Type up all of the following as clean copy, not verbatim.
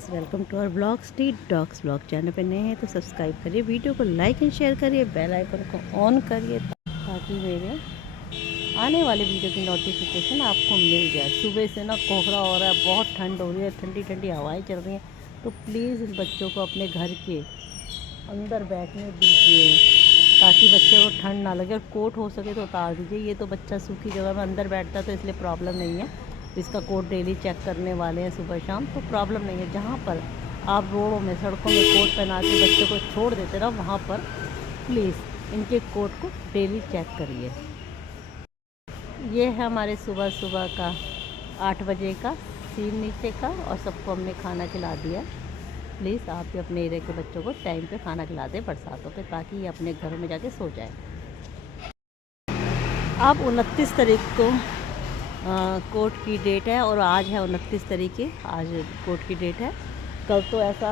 Guys, welcome to our blog street dogs blog. Channel पे नए हैं तो सब्सक्राइब करिए, वीडियो को लाइक एंड शेयर करिए, बेल आइकन को ऑन करिए ताकि मेरे आने वाले वीडियो की नोटिफिकेशन आपको मिल जाए। सुबह से ना कोहरा हो रहा है, बहुत ठंड हो रही है, ठंडी ठंडी हवाएं चल रही हैं, तो प्लीज़ इन बच्चों को अपने घर के अंदर बैठने दीजिए ताकि बच्चे को ठंड ना लगे। और कोट हो सके तो उतार दीजिए। ये तो बच्चा सूखी जगह में अंदर बैठता है तो इसलिए प्रॉब्लम नहीं है। इसका कोट डेली चेक करने वाले हैं सुबह शाम, तो प्रॉब्लम नहीं है। जहाँ पर आप रोडों में सड़कों में कोट पहना के बच्चों को छोड़ देते ना, वहाँ पर प्लीज़ इनके कोट को डेली चेक करिए। ये है हमारे सुबह सुबह का 8 बजे का सीन नीचे का, और सबको हमने खाना खिला दिया। प्लीज़ आप भी अपने एरिया के बच्चों को टाइम पे खाना खिला दें बरसातों पे, ताकि ये अपने घरों में जाके सो जाए। अब 29 तारीख को कोर्ट की डेट है, और आज है 29 तारीख, आज कोर्ट की डेट है। कल तो ऐसा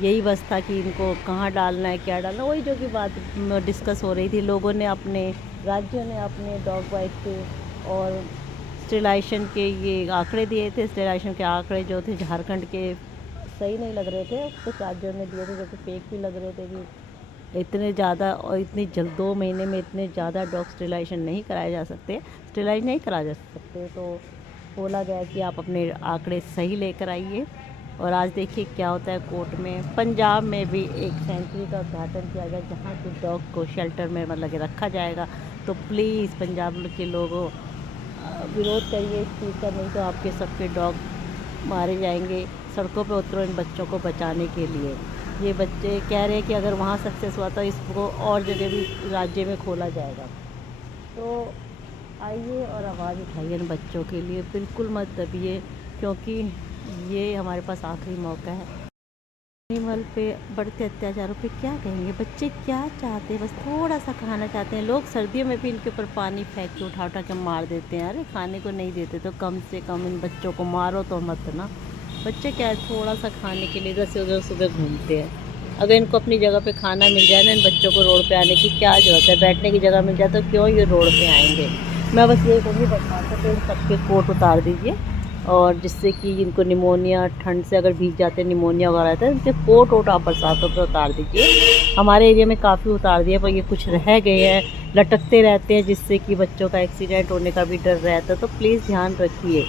यही बस था कि इनको कहाँ डालना है, क्या डालना है, वही जो कि बात डिस्कस हो रही थी। लोगों ने अपने राज्यों ने अपने डॉग बाइट के और स्टेलाइजेशन के ये आंकड़े दिए थे। स्टेलाइजेशन के आंकड़े जो थे झारखंड के सही नहीं लग रहे थे, कुछ राज्यों ने दिए थे जो कि फेक भी लग रहे थे कि इतने ज़्यादा और इतनी जल्द 2 महीने में इतने ज़्यादा डॉग स्टेलाइजेशन नहीं कराए जा सकते, स्टेलाइज नहीं कराए जा सकते। तो बोला गया कि आप अपने आंकड़े सही लेकर आइए। और आज देखिए क्या होता है कोर्ट में। पंजाब में भी एक सेंचुरी का उद्घाटन किया गया जहाँ के डॉग को शेल्टर में मतलब रखा जाएगा। तो प्लीज़ पंजाब के लोगों विरोध करिए इस चीज़ का, नहीं तो आपके सबके डॉग मारे जाएंगे। सड़कों पे उतरो इन बच्चों को बचाने के लिए। ये बच्चे कह रहे हैं कि अगर वहाँ सक्सेस हुआ तो इसको और जगह भी राज्य में खोला जाएगा। तो आइए और आवाज़ उठाइए इन बच्चों के लिए, बिल्कुल मत दबिए, क्योंकि ये हमारे पास आखिरी मौका है। एनिमल पे बढ़ते अत्याचारों पे क्या कहेंगे? बच्चे क्या चाहते हैं? बस थोड़ा सा खाना चाहते हैं। लोग सर्दियों में भी इनके ऊपर पानी फेंक के उठा उठा के मार देते हैं। अरे खाने को नहीं देते तो कम से कम इन बच्चों को मारो तो मत ना। बच्चे क्या है, थोड़ा सा खाने के लिए इधर से उधर सुबह घूमते हैं। अगर इनको अपनी जगह पे खाना मिल जाए ना, इन बच्चों को रोड पे आने की क्या ज़रूरत है? बैठने की जगह मिल जाए तो क्यों ये रोड पे आएंगे? मैं बस ये कहूँगी बरसातों पे इन सबके कोट उतार दीजिए, और जिससे कि इनको निमोनिया, ठंड से अगर भीग जाते हैं निमोनिया वगैरह रहता है, इनके कोट वोट आप बरसातों पे उतार दीजिए। हमारे एरिया में काफ़ी उतार दिया, पर ये कुछ रह गए हैं, लटकते रहते हैं, जिससे कि बच्चों का एक्सीडेंट होने का भी डर रहता है। तो प्लीज़ ध्यान रखिए।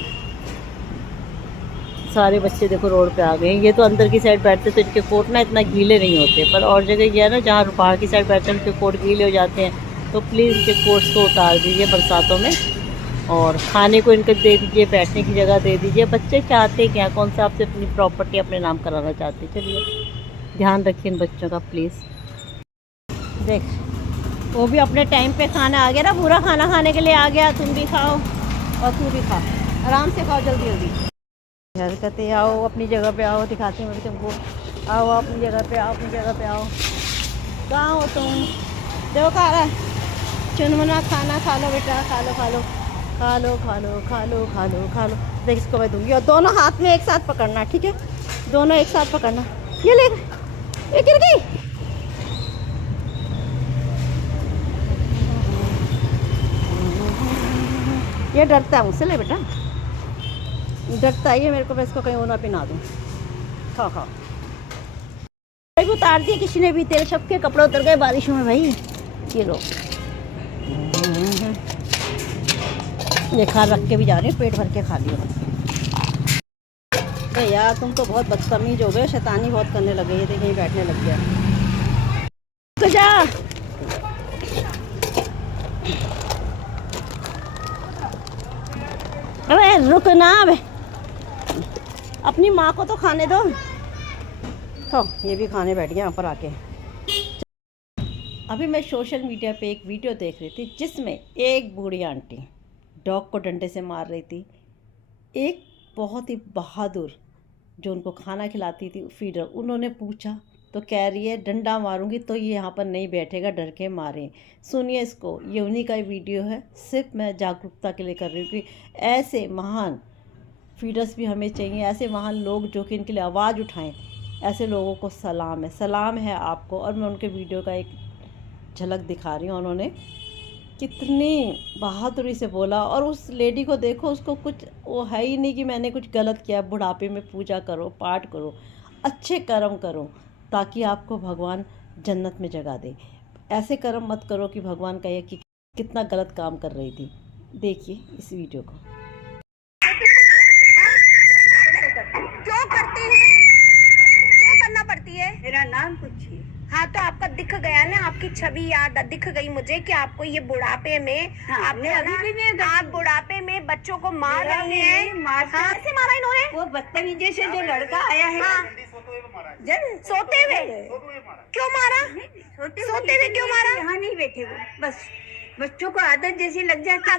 सारे बच्चे देखो रोड पे आ गए हैं। ये तो अंदर की साइड बैठते तो इनके कोट ना इतना गीले नहीं होते, पर और जगह ये है ना जहाँ बाहर की साइड बैठते हैं इनके कोट गीले हो जाते हैं। तो प्लीज़ इनके कोट्स को उतार दीजिए बरसातों में, और खाने को इनको दे दीजिए, बैठने की जगह दे दीजिए। बच्चे चाहते क्या, कौन सा आपसे अपनी प्रॉपर्टी अपने नाम कराना चाहते? चलिए ध्यान रखिए इन बच्चों का प्लीज़। देख, वो भी अपने टाइम पे खाना आ गया ना, पूरा खाना खाने के लिए आ गया। तुम भी खाओ और तू भी खा, आराम से खाओ, जल्दी जल्दी। हरकतें, आओ अपनी जगह पे आओ, दिखाती हूँ मैं तुमको। आओ अपनी जगह पे आओ, अपनी जगह पे आओ। कहाँ हो तुम? देखो खा रहा है चुनमुना खाना। खा लो बेटा, खा लो खा लो खा लो खा लो खा लो खा लो खा लो। देख इसको मैं दूंगी, और दोनों हाथ में एक साथ पकड़ना, ठीक है? दोनों एक साथ पकड़ना। ये ले, ये गिर गई। ये डरता है मुझसे। ले बेटा, डरता है ये मेरे को, मैं इसको कहीं और ना पिना दूँ। खाओ खाओ। भाई उतार दिए किसी ने भी, तेरे सबके कपड़े उतर गए बारिशों में भाई। ये लो, ये खा रख के भी जा रही हूँ, पेट भर के खा लियो। अरे यार तुम तो बहुत बदतमीज हो गए, शैतानी बहुत करने लगे। ये देखिए बैठने लग गया। तो जा, अरे रुक ना, अपनी माँ को तो खाने दो। तो ये भी खाने बैठ गया यहाँ पर आके। अभी मैं सोशल मीडिया पे एक वीडियो देख रही थी जिसमें एक बूढ़ी आंटी डॉग को डंडे से मार रही थी। एक बहुत ही बहादुर जो उनको खाना खिलाती थी फीडर, उन्होंने पूछा तो कह रही है डंडा मारूंगी तो ये यहाँ पर नहीं बैठेगा, डर के मारे। सुनिए इसको, ये उन्हीं का ही वीडियो है। सिर्फ मैं जागरूकता के लिए कर रही हूँ कि ऐसे महान फीडर्स भी हमें चाहिए, ऐसे महान लोग जो कि इनके लिए आवाज़ उठाएं। ऐसे लोगों को सलाम है आपको। और मैं उनके वीडियो का एक झलक दिखा रही हूँ। उन्होंने कितनी बहादुरी से बोला। और उस लेडी को देखो, उसको कुछ वो है ही नहीं कि मैंने कुछ गलत किया। बुढ़ापे में पूजा करो, पाठ करो, अच्छे कर्म करो, ताकि आपको भगवान जन्नत में जगह दे। ऐसे कर्म मत करो कि भगवान कहे कि कितना गलत काम कर रही थी। देखिए इस वीडियो को। क्यों करते हैं, क्यों करना पड़ती है? मेरा नाम पूछिए। हाँ तो आपका दिख गया ना, आपकी छवि याद दिख गई मुझे कि आपको ये बुढ़ापे में आप बुढ़ापे में बच्चों को मार रहे हैं। हाँ, कैसे मारा इन्होंने? वो बदतमीजी से जो लड़का आया है, हाँ, सोते हुए क्यों मारा? सोते हुए क्यों मारा? यहाँ नहीं बैठे वो, बस बच्चों को आदत जैसी लग जाती है।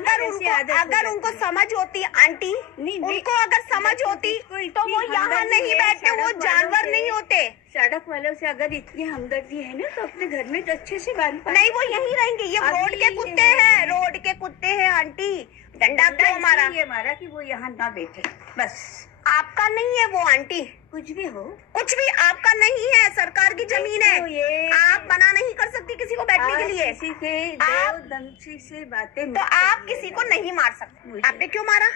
अगर उनको समझ होती आंटी, उनको अगर समझ होती तो वो यहाँ नहीं बैठते, वो जानवर नहीं होते। सड़क वालों से अगर इतनी हमदर्दी है ना तो अपने घर में तो अच्छे से बांध पाए। नहीं, वो यहीं रहेंगे। ये रोड के कुत्ते हैं, रोड के कुत्ते हैं आंटी। डंडा क्यों मारा? ये मारा कि वो यहाँ ना बैठे, बस। आपका नहीं है वो आंटी, कुछ भी हो, कुछ भी आपका नहीं है, सरकार की जमीन है। आप मना नहीं कर सकती किसी को बैठने के लिए। किसी के देवदंशी से बातें तो आप किसी को नहीं मार सकते। आपने क्यों मारा?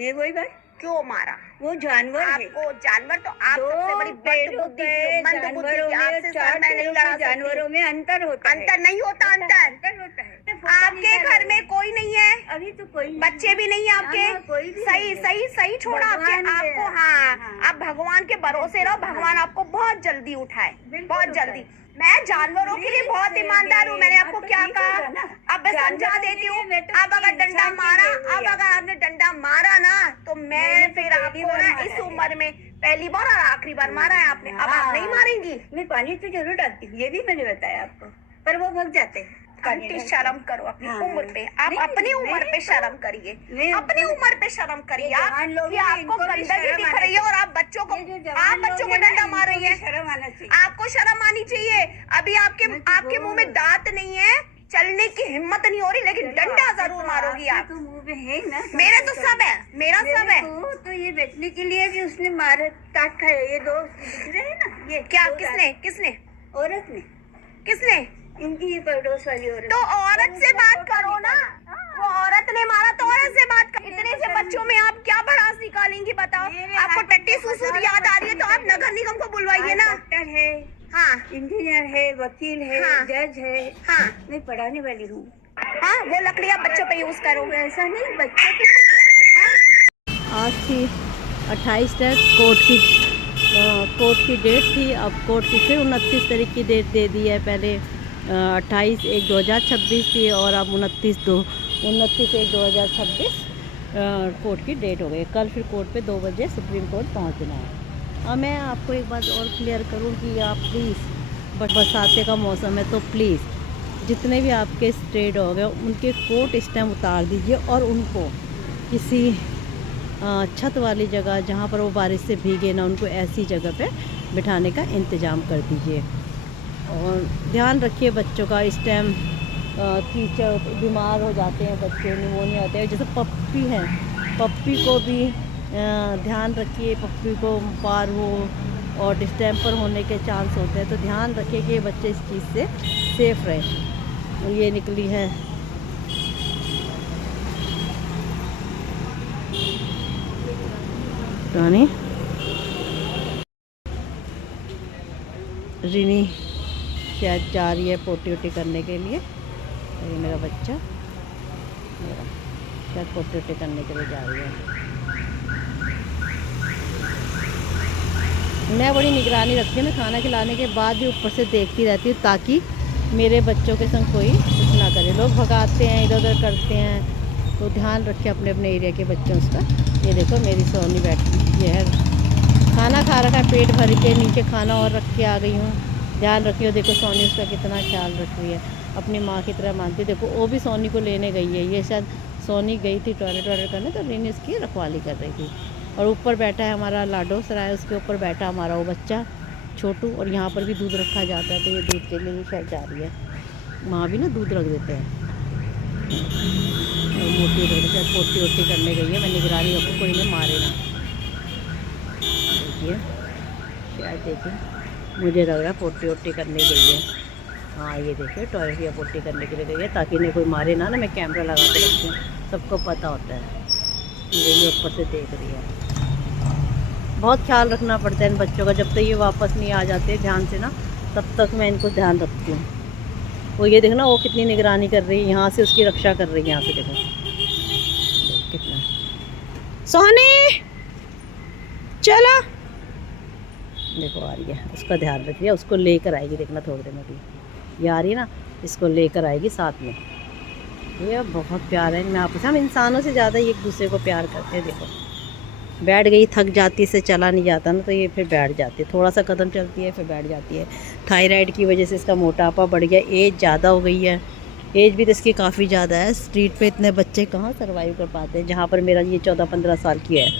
ये वही बात, क्यों मारा? वो जानवर है। आपको जानवर तो आप सबसे बड़ी जानवरों में अंतर होता है। अंतर नहीं होता, अंतर होता है। आपके घर में कोई नहीं है अभी तो कोई बच्चे भी नहीं है आपके। कोई भी सही सही सही छोड़ा आपको। हाँ, आप भगवान के भरोसे रहो, भगवान आपको बहुत जल्दी उठाए, बहुत जल्दी। मैं जानवरों के लिए बहुत ईमानदार हूँ। मैंने आपको क्या कहा, अब मैं समझा देती हूँ। अब अगर डंडा मारा, अब अगर आपने डंडा मारा ना तो मैं फिर आपको ना इस उम्र में पहली बार और आखिरी बार मारा है आपने। अब आप नहीं मारेंगी। मैं पानी तो जरूर डालती हूँ, ये भी मैंने बताया आपको, पर वो भग जाते हैं। आंटी शर्म करो अपनी उम्र पे। आप अपनी उम्र पे शर्म करिए, अपनी उम्र पे शर्म करिए। आपको गंदगी दिख रही है और आप बच्चों को डंडा मार रही है। शर्म आना चाहिए, आपको शर्म आनी चाहिए। अभी आपके मुंह में दांत नहीं है, चलने की हिम्मत नहीं हो रही, लेकिन डंडा जरूर मारोगी आप। तो मुंह में है ना, मेरे तो सब है, मेरा सब है। तो ये बैठने के लिए भी उसने मार काट खाया। ये दो दिख रहे हैं ना, ये क्या? किसने? औरत ने। किसने? इनकी ये पड़ोस वाली औरत। तो औरत से बात करो ना। वो औरत ने मारा तो औरत से बात करो। इतने से बच्चों में आप क्या भड़ास निकालेंगी बताओ? आपको टट्टी सुसुर याद आ रही है तो आप नगर निगम को बुलवाइए ना। डॉक्टर है, हाँ, इंजीनियर है, वकील है, हाँ, जज है। हाँ, मैं पढ़ाने वाली हूँ। हाँ, वो लकड़ियाँ बच्चों पे यूज करो। ऐसा नहीं, बच्चों पे। आज थी 28 तक कोर्ट की डेट थी। अब कोर्ट की फिर 29 तारीख की डेट दे दी है। पहले 28/1/2026 थी और अब 29/1/2026 कोर्ट की डेट हो गई। कल फिर कोर्ट पे 2 बजे सुप्रीम कोर्ट पहुंचना है। अब मैं आपको एक बात और क्लियर करूं कि आप प्लीज़, बरसाते का मौसम है तो प्लीज़ जितने भी आपके स्टे डॉग हैं उनके कोट स्टैम्प उतार दीजिए और उनको किसी छत वाली जगह जहाँ पर वो बारिश से भीगे ना, उनको ऐसी जगह पे बिठाने का इंतज़ाम कर दीजिए। और ध्यान रखिए बच्चों का। इस टाइम टीचर बीमार हो जाते हैं, बच्चे निमोनिया होते हैं। जैसे पप्पी है, पप्पी को भी ध्यान रखिए। पप्पी को पार्वो और डिस्टेम्पर होने के चांस होते हैं, तो ध्यान रखिए कि बच्चे इस चीज़ से सेफ रहे। ये निकली है रानी रिनी, शायद जा रही है पोटी वोटी करने के लिए। ये मेरा बच्चा शायद पोटी वोटी करने के लिए जा रही है। मैं बड़ी निगरानी रखती हूँ। मैं खाना खिलाने के बाद भी ऊपर से देखती रहती हूँ ताकि मेरे बच्चों के संग कोई कुछ ना करे। लोग भगाते हैं, इधर उधर करते हैं, तो ध्यान रखें अपने अपने एरिया के बच्चों का। ये देखो मेरी सोनी बैठी, ये है खाना खा रखा है पेट भर के, नीचे खाना और रख के आ गई हूँ। ध्यान रखिए। देखो सोनी उसका कितना ख्याल रख रही है, अपनी माँ की तरह मानती। देखो वो भी सोनी को लेने गई है। ये शायद सोनी गई थी टॉयलेट करने, तो रिनी इसकी रखवाली कर रही थी। और ऊपर बैठा है हमारा लाडो सराय, उसके ऊपर बैठा हमारा वो बच्चा छोटू। और यहाँ पर भी दूध रखा जाता है, तो ये दूध के लिए शायद जा रही है। वहाँ भी ना दूध रख देते हैं। मोटी शायद पोटी वोटी करने गई है। मैं निगरानी रखूँ कोई ने मारे ना। देखिए शायद, देखिए मुझे लग रहा है पोटी वोटी करने गई है। हाँ ये देखिए टॉयलेट या पोटी करने के लिए गई है, ताकि इन्हें कोई मारे ना। मैं कैमरा लगा के रखती हूँ, सबको पता होता है कि ये ऊपर से देख रही है। बहुत ख्याल रखना पड़ता है इन बच्चों का, जब तक ये वापस नहीं आ जाते ध्यान से ना, तब तक मैं इनको ध्यान रखती हूँ। वो ये देखना वो कितनी निगरानी कर रही है, यहाँ से उसकी रक्षा कर रही है, यहाँ से देखो कितना। सोनी चलो, देखो आ रही है, उसका ध्यान रख रही है, उसको लेकर आएगी, देखना थोड़ी देर में भी ये आ रही है ना, इसको लेकर आएगी साथ में। ये बहुत प्यार है इनमें आपस में, हम इंसानों से ज़्यादा एक दूसरे को प्यार करते हैं। देखो बैठ गई, थक जाती है, से चला नहीं जाता ना, तो ये फिर बैठ जाती है, थोड़ा सा कदम चलती है फिर बैठ जाती है। थायराइड की वजह से इसका मोटापा बढ़ गया, एज ज़्यादा हो गई है, एज भी तो इसकी काफ़ी ज़्यादा है। स्ट्रीट पे इतने बच्चे कहाँ सर्वाइव कर पाते हैं, जहाँ पर मेरा ये 14-15 साल की है।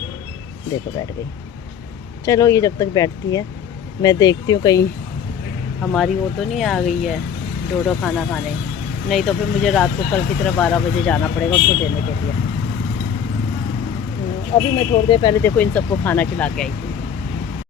देखो बैठ गई। चलो ये जब तक बैठती है मैं देखती हूँ कहीं हमारी वो तो नहीं आ गई है डोडो खाना खाने, नहीं तो फिर मुझे रात को कल की तरह 12 बजे जाना पड़ेगा उसको देने के लिए। अभी मैं थोड़ी देर पहले देखो इन सबको खाना खिला के आई थी।